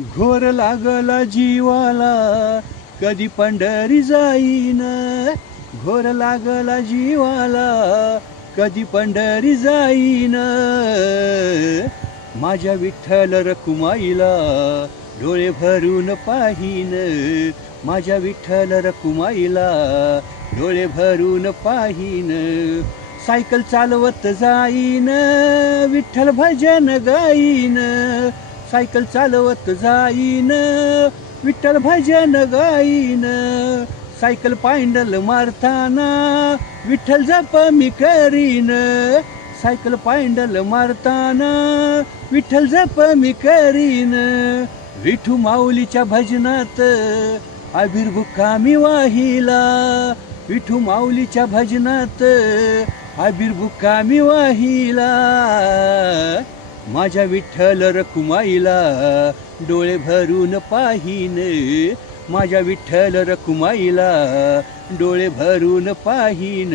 घोर लागला जीवाला कधी पंढरी जाईन. घोर लागला जीवाला कधी पंढरी जाईन. माझ्या विठ्ठल रकुमाईला डोळे भरून पाहीन. माझ्या विठ्ठल रकुमाईला डोळे भरून पाहीन. सायकल चालवत जाईन विठ्ठल भजन गाईन. सायकल चालवत जाईन. विठ्ठल भजन गाईन. सायकल पायंडल मारताना विठ्ठल जप मी करीन. सायकल पायंडल मारताना विठ्ठल जप मी करीन. विठू माऊलीच्या भजनात आविर्भुका मी वाहिला? विठू माऊलीच्या भजनात आविर्भुका मी वाहिला? माझ्या विठ्ठल रखुमाईला डोळे भरून पाहीन. माझ्या विठ्ठल रखुमाईला डोळे भरून पाहीन.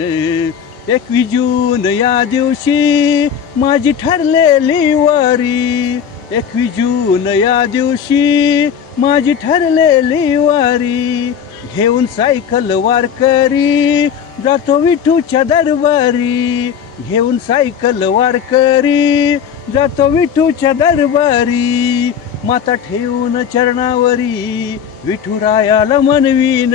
एकवीस जून या दिवशी माझी ठरलेली वारी. एकवीस जून या दिवशी माझी ठरलेली वारी. घेऊन सायकल वारकरी जातो विठूच्या दरबारी. घेऊन सायकल वारकरी जातो विठूच्या दरबारी. माता ठेवून चरणावरी विठुरायाला मनवीन.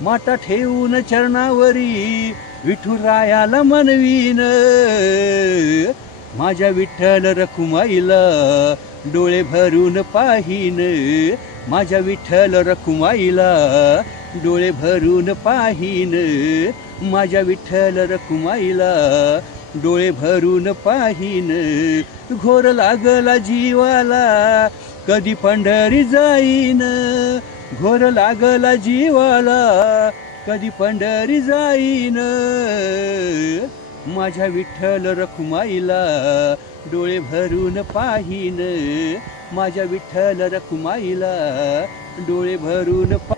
माता ठेवून चरणावरी विठुरायाला मनवीन. माझ्या विठ्ठल रखुमाईला डोळे भरून पाहीन. माझ्या विठ्ठल रखुमाईला डोळे भरून पाहीन. माझ्या विठ्ठल रखुमाईला डोळे भरून पाहीन. घोर लागला जीवाला कधी पंढरी जाईन. घोर लागला जीवाला कधी पंढरी जाईन. माझ्या विठ्ठल रखुमाईला डोळे भरून पाहीन. माझ्या विठ्ठल रखुमाईला डोळे भरून पा